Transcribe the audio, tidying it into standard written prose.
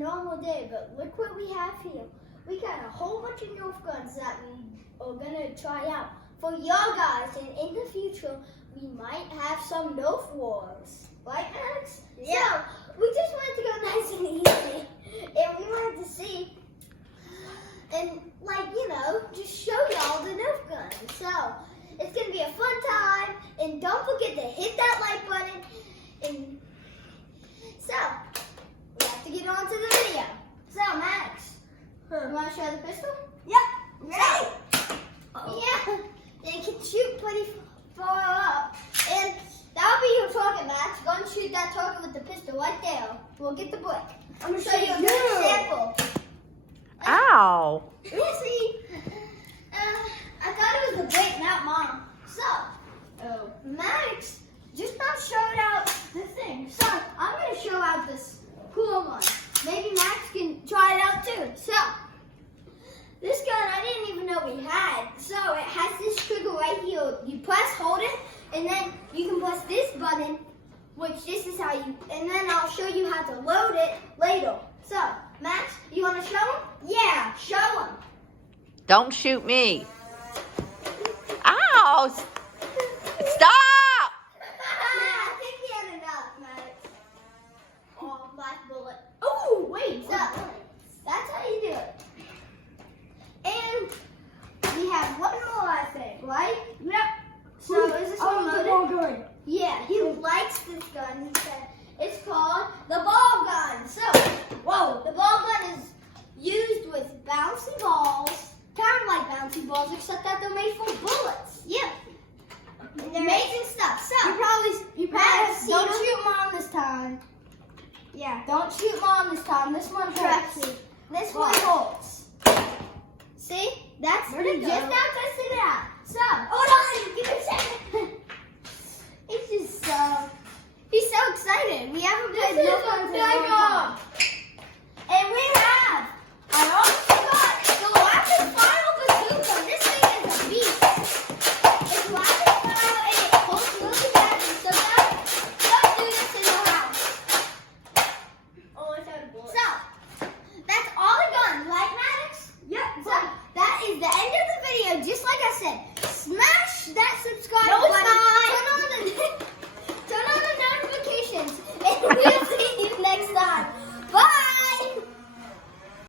normal day, but look what we have here. We got a whole bunch of Nerf guns that we are gonna try out for y'all guys, and in the future we might have some Nerf wars, right, Max? Yeah. So we just wanted to go nice and easy, and we wanted to see, and just show y'all the Nerf guns. So it's gonna be a fun time, and don't forget to hit that like button. And so we have to get on to the video. So Max, you want to show the pistol? Yep. Ready? Yeah. It can shoot pretty far up, and that'll be your target, Max. Go and shoot that target with the pistol right there. We'll get the brick. I'm gonna show you a good sample. Ow. You see, I thought it was the brick, not mom. So, Max just now showed out the thing. So, I'm going to show out this cool one. Maybe Max can try it out too. So, this gun I didn't even know we had. So, it has this trigger right here. You press, hold it, and then you can press this button, which this is how you, and then I'll show you how to load it later. So, Max, you want to show him? Yeah, show him. Don't shoot me. Ow! Stop! I think he had enough, Max. Oh, black bullet. Oh, wait, so that's how you do it. And we have one more, I think, right? Yep. So is this one loaded? Ball gun. Yeah, he likes this gun. He said it's called the ball gun. So, whoa, the ball gun is used with bouncy balls, kind of like bouncy balls, except that they're made from bullets. Yeah. Amazing stuff. So, you probably have seen Don't them. shoot mom this time. Yeah. Don't shoot mom this time. This one hurts. This one holds. See? That's Where'd it we go? just now tested it out. So, hold on, give me a second. He's so excited. We haven't played This no is guns a in a long big time.